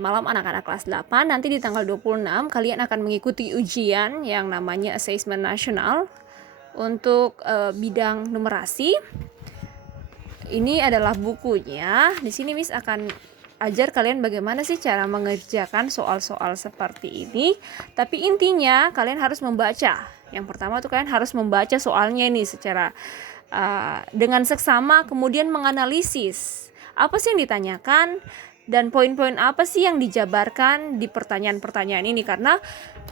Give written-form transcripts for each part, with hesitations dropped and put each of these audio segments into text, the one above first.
Malam anak-anak kelas 8, nanti di tanggal 26 kalian akan mengikuti ujian yang namanya Assessment Nasional untuk bidang numerasi. Ini adalah bukunya. Di sini Miss akan ajar kalian bagaimana sih cara mengerjakan soal-soal seperti ini. Tapi intinya kalian harus membaca. Yang pertama tuh kalian harus membaca soalnya ini secara dengan seksama, kemudian menganalisis apa sih yang ditanyakan dan poin-poin apa sih yang dijabarkan di pertanyaan-pertanyaan ini, karena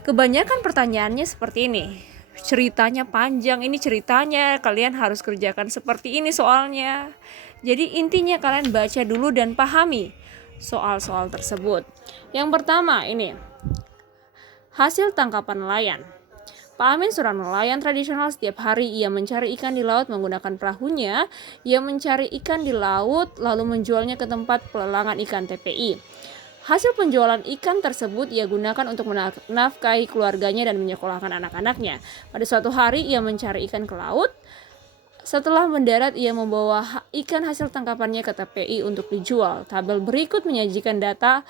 kebanyakan pertanyaannya seperti ini. Ceritanya panjang, ini ceritanya kalian harus kerjakan seperti ini soalnya. Jadi intinya kalian baca dulu dan pahami soal-soal tersebut. Yang pertama ini, hasil tangkapan nelayan. Pak Amin seorang nelayan tradisional. Setiap hari ia mencari ikan di laut menggunakan perahunya. Ia mencari ikan di laut lalu menjualnya ke tempat pelelangan ikan TPI. Hasil penjualan ikan tersebut ia gunakan untuk menafkahi keluarganya dan menyekolahkan anak-anaknya. Pada suatu hari ia mencari ikan ke laut. Setelah mendarat, ia membawa ikan hasil tangkapannya ke TPI untuk dijual. Tabel berikut menyajikan data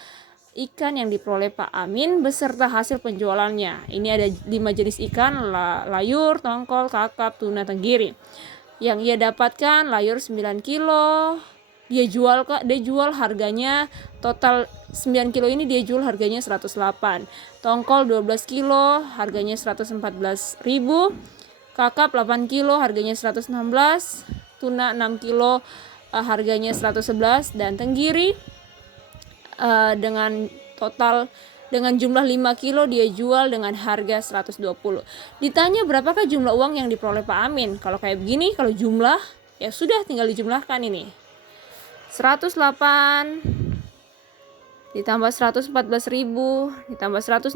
ikan yang diperoleh Pak Amin beserta hasil penjualannya. Ini ada 5 jenis ikan: layur, tongkol, kakap, tuna, tenggiri. Yang ia dapatkan layur 9 kilo. Dia jual harganya total 9 kilo ini dia jual harganya 108. Tongkol 12 kilo harganya 114.000. Kakap 8 kilo harganya 116. Tuna 6 kilo harganya 111. Dan tenggiri dengan jumlah 5 kilo dia jual dengan harga 120. Ditanya berapakah jumlah uang yang diperoleh Pak Amin? Kalau kayak begini, kalau jumlah ya sudah tinggal dijumlahkan ini. 108 ditambah 114.000 ditambah 116.000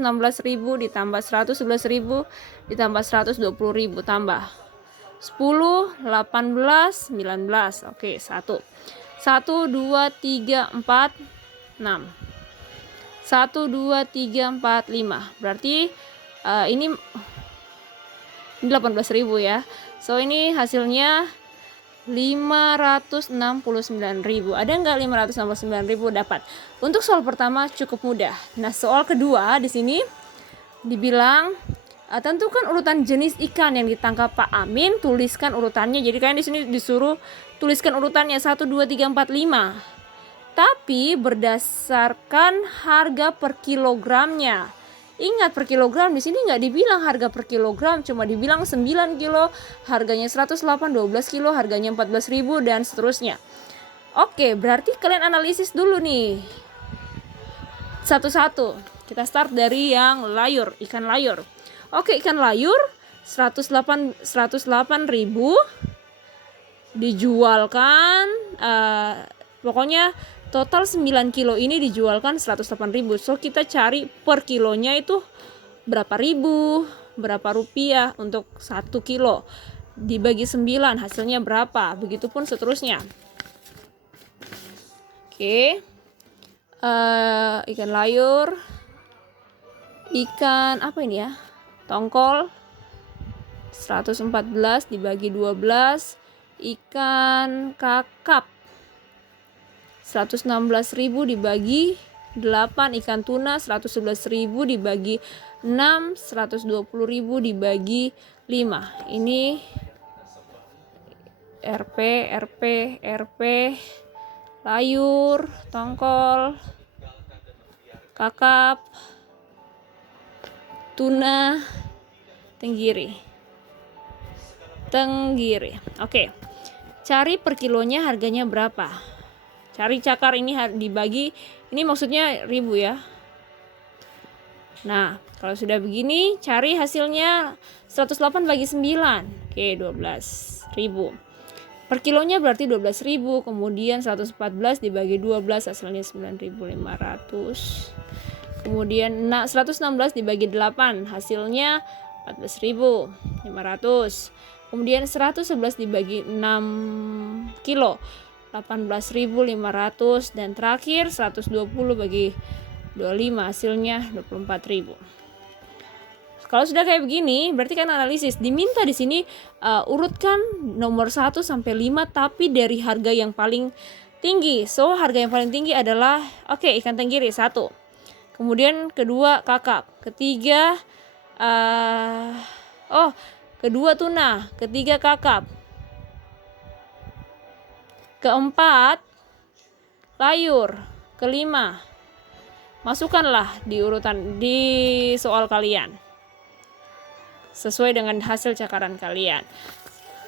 ditambah 111.000 ditambah 120.000 tambah 10, 18, 19. Oke, 1 2 3 4 6. 1 2 3 4 5. Berarti ini 18.000 ya. So ini hasilnya 569.000. Ada nggak 569.000? Dapat. Untuk soal pertama cukup mudah. Nah, soal kedua di sini dibilang tentukan urutan jenis ikan yang ditangkap Pak Amin, tuliskan urutannya. Jadi kalian di sini disuruh tuliskan urutannya 1 2 3 4 5. Tapi berdasarkan harga per kilogramnya. Ingat, per kilogram di sini nggak dibilang harga per kilogram, cuma dibilang 9 kilo harganya 108, 12 kilo harganya 14.000 dan seterusnya. Oke, berarti kalian analisis dulu nih satu-satu. Kita start dari yang layur, ikan layur. Oke, ikan layur 108.000 dijualkan pokoknya total 9 kilo ini dijualkan 108.000. So kita cari per kilonya itu berapa ribu, berapa rupiah untuk 1 kilo. Dibagi 9 hasilnya berapa. Begitupun seterusnya. Oke. Ikan layur. Ikan apa ini ya? Tongkol 114 dibagi 12. Ikan kakap 116.000 dibagi 8. Ikan tuna 111.000 dibagi 6. 120.000 dibagi 5. Ini RP, layur, tongkol, kakap, tuna, tenggiri. Oke. Cari per kilonya harganya berapa? Cari cakar ini dibagi, ini maksudnya ribu ya. Nah, kalau sudah begini, cari hasilnya 108 bagi 9. Oke, 12.000. Per kilonya berarti 12.000, kemudian 114 dibagi 12 hasilnya 9.500. Kemudian 116 dibagi 8 hasilnya 14.500. Kemudian 111 dibagi 6 kilo 18.500. Dan terakhir 120 bagi 25 hasilnya 24.000. Kalau sudah kayak begini, berarti kan analisis. Diminta di sini urutkan nomor 1 sampai 5 tapi dari harga yang paling tinggi. So, harga yang paling tinggi adalah ikan tenggiri 1. Kemudian kedua kakap, ketiga kedua tuna, ketiga kakap. Keempat layur, kelima. Masukkanlah di urutan di soal kalian sesuai dengan hasil cakaran kalian.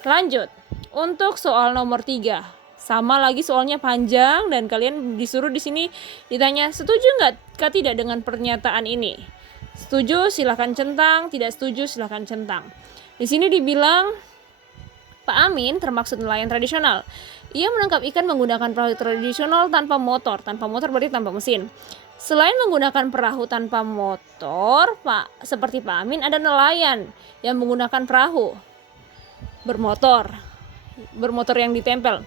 Lanjut, untuk soal nomor 3. Sama lagi soalnya panjang dan kalian disuruh di sini ditanya setuju nggak tidak dengan pernyataan ini. Setuju silahkan centang, tidak setuju silahkan centang. Di sini dibilang Pak Amin termaksud nelayan tradisional. Ia menangkap ikan menggunakan perahu tradisional tanpa motor. Tanpa motor berarti tanpa mesin. Selain menggunakan perahu tanpa motor, seperti Pak Amin, ada nelayan yang menggunakan perahu bermotor yang ditempel.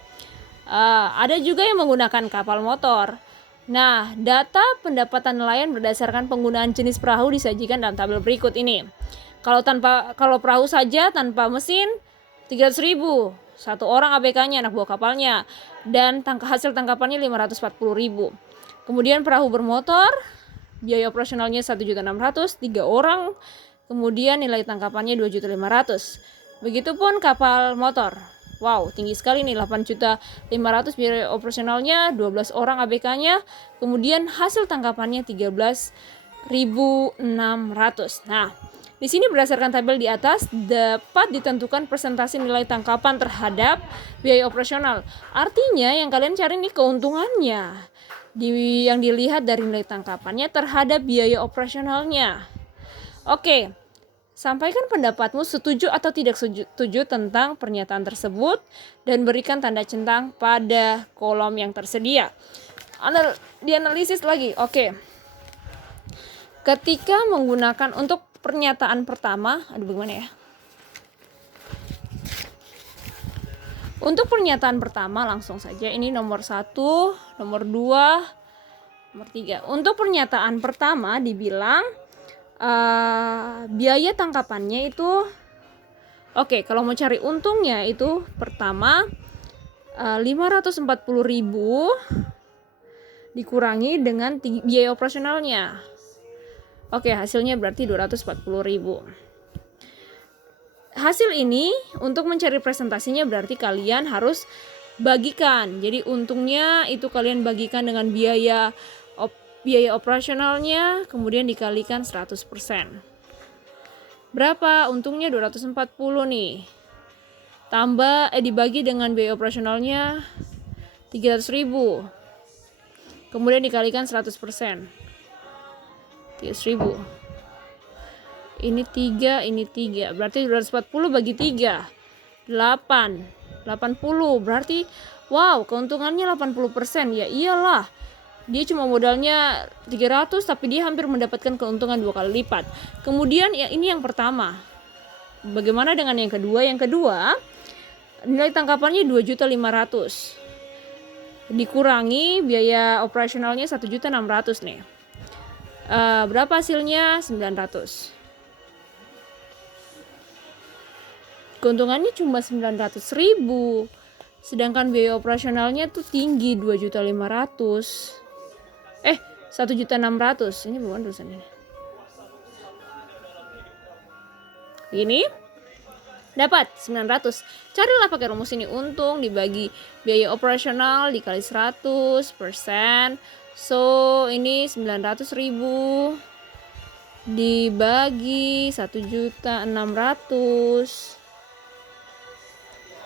Ada juga yang menggunakan kapal motor. Nah, data pendapatan nelayan berdasarkan penggunaan jenis perahu disajikan dalam tabel berikut ini. Kalau perahu saja tanpa mesin 300.000, satu orang ABK-nya, anak buah kapalnya, dan hasil tangkapannya 540.000. Kemudian perahu bermotor, biaya operasionalnya 1.600.000, 3 orang, kemudian nilai tangkapannya 2.500.000. Begitupun kapal motor. Wow, tinggi sekali nih, 8.500.000 biaya operasionalnya, 12 orang ABK-nya, kemudian hasil tangkapannya 13.600. Nah, di sini berdasarkan tabel di atas dapat ditentukan persentase nilai tangkapan terhadap biaya operasional. Artinya yang kalian cari nih keuntungannya. Yang dilihat dari nilai tangkapannya terhadap biaya operasionalnya. Oke. Sampaikan pendapatmu setuju atau tidak setuju tentang pernyataan tersebut dan berikan tanda centang pada kolom yang tersedia. Dianalisis lagi. Oke. Ketika menggunakan untuk pernyataan pertama, bagaimana ya? Untuk pernyataan pertama langsung saja, ini nomor 1, nomor 2, nomor 3. Untuk pernyataan pertama dibilang biaya tangkapannya itu kalau mau cari untungnya itu pertama 540.000 dikurangi dengan biaya operasionalnya. Hasilnya berarti 240.000. Hasil ini untuk mencari presentasinya berarti kalian harus bagikan. Jadi untungnya itu kalian bagikan dengan biaya operasionalnya, kemudian dikalikan 100%. Berapa? Untungnya 240 nih. Dibagi dengan biaya operasionalnya 300.000. Kemudian dikalikan 100%. 300.000. Ini 3, ini 3. Berarti 240 bagi 3. 80. Berarti wow, keuntungannya 80%. Ya iyalah. Dia cuma modalnya 300 tapi dia hampir mendapatkan keuntungan 2 kali lipat. Kemudian ya ini yang pertama. Bagaimana dengan yang kedua? Yang kedua, nilai tangkapannya 2.500.000. Dikurangi biaya operasionalnya 1.600.000 nih. Berapa hasilnya? 900. Keuntungannya cuma 900.000. Sedangkan biaya operasionalnya tuh tinggi 2.500.000. 1.600.000. Ini bukan tulisan ini. Ini dapat 900. Carilah pakai rumus ini. Untung dibagi biaya operasional dikali 100%. So, ini 900.000 dibagi 1.600.000.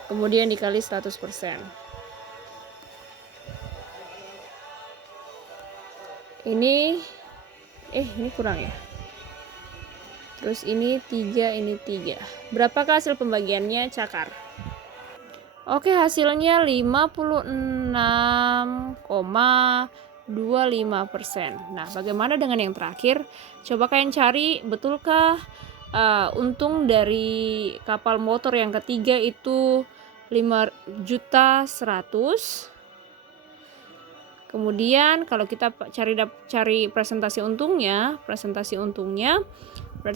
Kemudian dikali 100%. Ini kurang ya. Terus ini 3, ini 3. Berapakah hasil pembagiannya? Cakar. Hasilnya 56,25%. Nah, bagaimana dengan yang terakhir? Coba kalian cari, betulkah untung dari kapal motor yang ketiga itu 5.100.000. Kemudian kalau kita cari presentasi untungnya berarti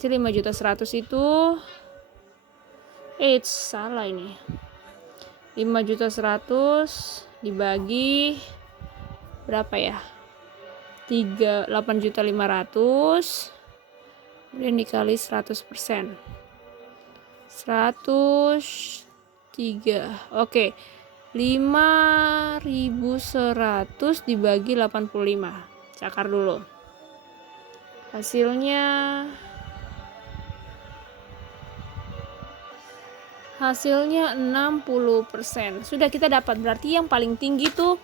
5.100.000 itu salah ini. 5.100.000 dibagi berapa ya? 8.500.000 kemudian dikali 100%. 103. Oke. 5.100 dibagi 85. Cakar dulu. Hasilnya 60%. Sudah kita dapat, berarti yang paling tinggi tuh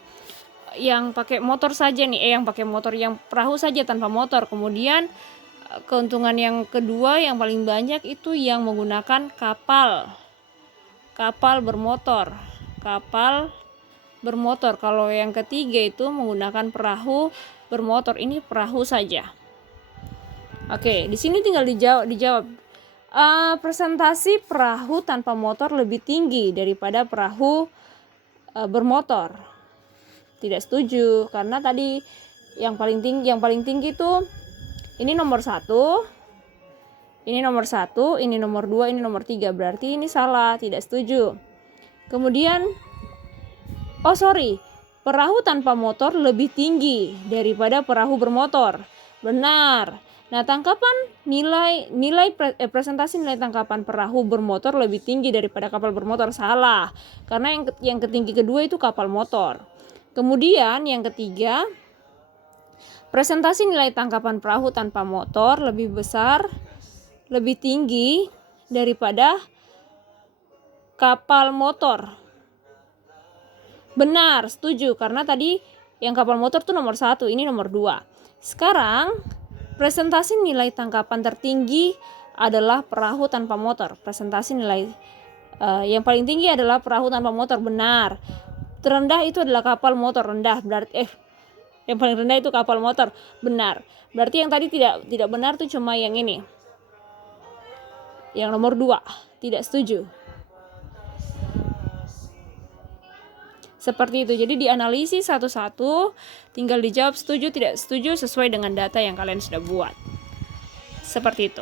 yang pakai motor saja nih, yang pakai motor, yang perahu saja tanpa motor. Kemudian keuntungan yang kedua yang paling banyak itu yang menggunakan kapal bermotor. Kalau yang ketiga itu menggunakan perahu bermotor. Ini perahu saja. Oke, di sini tinggal dijawab. Presentasi perahu tanpa motor lebih tinggi daripada perahu bermotor. Tidak setuju, karena tadi yang paling tinggi itu ini nomor 1, ini nomor 1, ini nomor 2, ini nomor 3. Berarti ini salah, tidak setuju. Kemudian perahu tanpa motor lebih tinggi daripada perahu bermotor. Benar. Nah, presentasi nilai tangkapan perahu bermotor lebih tinggi daripada kapal bermotor. Salah, karena yang ketinggi kedua itu kapal motor. Kemudian yang ketiga, presentasi nilai tangkapan perahu tanpa motor lebih tinggi daripada kapal motor. Benar, setuju, karena tadi yang kapal motor itu nomor 1, ini nomor 2. Sekarang presentasi nilai tangkapan tertinggi adalah perahu tanpa motor. Presentasi nilai yang paling tinggi adalah perahu tanpa motor. Benar. Terendah itu adalah kapal motor. Rendah berarti yang paling rendah itu kapal motor. Benar. Berarti yang tadi tidak benar tuh cuma yang ini. Yang nomor 2, tidak setuju. Seperti itu. Jadi dianalisis satu-satu, tinggal dijawab setuju tidak setuju sesuai dengan data yang kalian sudah buat. Seperti itu.